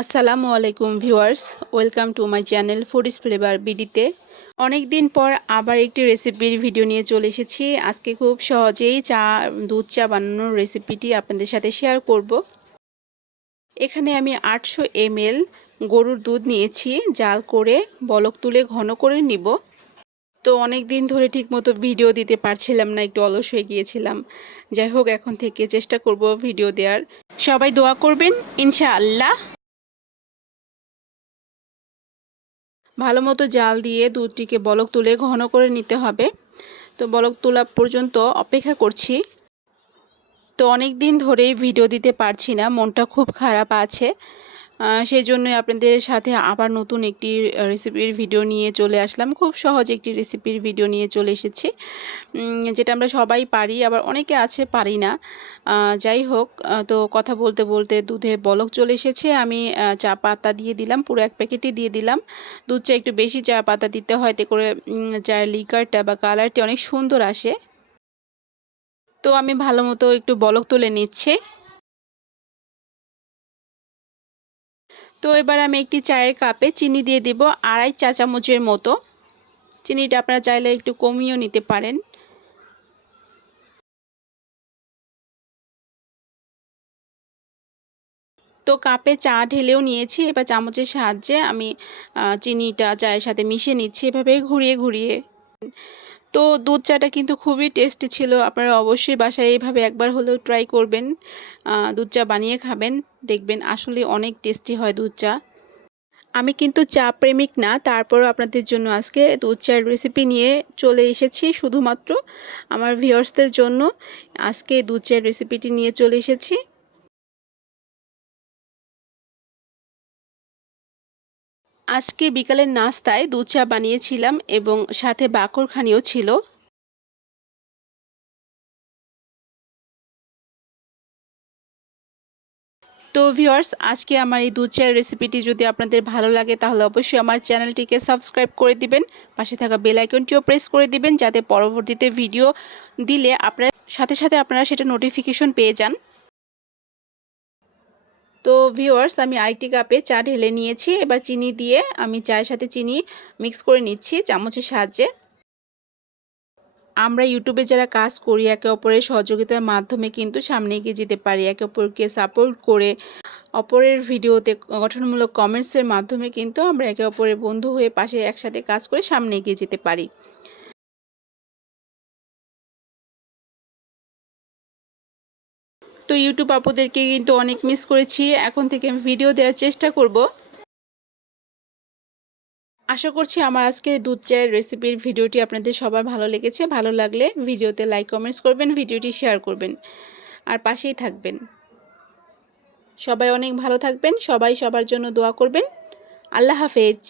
আসসালামু আলাইকুম viewers, welcome to my channel foodies flavour বিডিতে। অনেক দিন পর আবার একটি রেসিপির ভিডিও নিয়ে চলে এসেছি। আজকে খুব সহজেই চা, দুধ চা বানানোর রেসিপিটি আপনাদের সাথে শেয়ার করব। এখানে আমি আটশো এমএল গরুর দুধ নিয়েছি, জাল করে বলক তুলে ঘন করে নিব। তো অনেক দিন ধরে ঠিকমতো ভিডিও দিতে পারছিলাম না, একটু অলস হয়ে গিয়েছিলাম। যাই হোক, এখন থেকে চেষ্টা করব ভিডিও দেওয়ার সবাই দোয়া করবেন, ইনশাআল্লাহ। ভালো মতো জাল দিয়ে দুধটিকে বলক তুলে ঘন করে নিতে হবে। তো বলক তোলা পর্যন্ত অপেক্ষা করছি। তো অনেক দিন ধরেই ভিডিও দিতে পারছি না, মনটা খুব খারাপ আছে। সেই জন্যই আপনাদের সাথে আবার নতুন একটি রেসিপির ভিডিও নিয়ে চলে আসলাম। খুব সহজ একটি রেসিপির ভিডিও নিয়ে চলে এসেছি। যেটা আমরা সবাই পারি, আবার অনেকে আছে পারি না। যাই হোক তো কথা বলতে বলতে দুধে বলক চলে এসেছে। আমি চা পাতা দিয়ে দিলাম, পুরো এক প্যাকেটই দিয়ে দিলাম। দুধ চা একটু বেশি চা পাতা দিতে হয় তে করে চায়ের লিকারটা বা কালারটি অনেক সুন্দর আসে। তো আমি ভালো মতো একটু বলক তুলে নিচ্ছি। তো এবার আমি একটি চায়ের কাপে চিনি দিয়ে দিব আড়াই চা চামচের মতো। চিনিটা আপনারা চাইলে একটু কমিয়েও নিতে পারেন। তো কাপে চা ঢেলেও নিয়েছি, এবার চামচের সাহায্যে আমি চিনিটা চায়ের সাথে মিশিয়ে নিচ্ছি, এভাবে ঘুরিয়ে ঘুরিয়ে। তো দুধ চাটা কিন্তু খুবই টেস্টি ছিল। আপনারা অবশ্যই বাসায় এইভাবে একবার হলেও ট্রাই করবেন। দুধ চা বানিয়ে খাবেন। দেখবেন আসলে অনেক টেস্টি হয় দুধ চা। আমি কিন্তু চা প্রেমিক না, তারপরও আপনাদের জন্য আজকে দুধ চায়ের রেসিপি নিয়ে চলে এসেছি শুধুমাত্র। আমার ভিউয়ার্সদের জন্য আজকে দুধ চায়ের রেসিপিটি নিয়ে চলে এসেছি। আজকে বিকালের নাস্তায় দুধ চা বানিয়েছিলাম এবং সাথে বাকরখানিও ছিল। তো ভিউয়ার্স, আজকে আমার এই দুধ চায়ের রেসিপিটি যদি আপনাদের ভালো লাগে, তাহলে অবশ্যই আমার চ্যানেলটিকে সাবস্ক্রাইব করে দিবেন, পাশে থাকা বেল আইকনটিও প্রেস করে দিবেন, যাতে পরবর্তীতে ভিডিও দিলে আপনার, সাথে সাথে আপনারা সেটা নোটিফিকেশন পেয়ে যান। তো ভিউয়ার্স আমি আরেকটি কাপে চা ঢেলে নিয়েছি। এবার চিনি দিয়ে আমি চায়ের সাথে চিনি মিক্স করে নিচ্ছি চামচের সাহায্যে। আমরা ইউটিউবে যারা কাজ করি, একে অপরের সহযোগিতার মাধ্যমে কিন্তু সামনে এগিয়ে যেতে পারি। একে অপরকে সাপোর্ট করে অপরের ভিডিওতে গঠনমূলক কমেন্টসের মাধ্যমে কিন্তু আমরা একে অপরের বন্ধু হয়ে পাশে একসাথে কাজ করে সামনে এগিয়ে যেতে পারি। তো ইউটিউব আপুদেরকে কিন্তু অনেক মিস করেছি। এখন থেকে আমি ভিডিও দেওয়ার চেষ্টা করব। আশা করছি আমার আজকের দুধ চায়ের রেসিপির ভিডিওটি আপনাদের সবার ভালো লেগেছে। ভালো লাগলে ভিডিওতে লাইক কমেন্টস করবেন ভিডিওটি শেয়ার করবেন। আর পাশেই থাকবেন। সবাই অনেক ভালো থাকবেন, সবাই সবার জন্য দোয়া করবেন। আল্লাহ হাফেজ।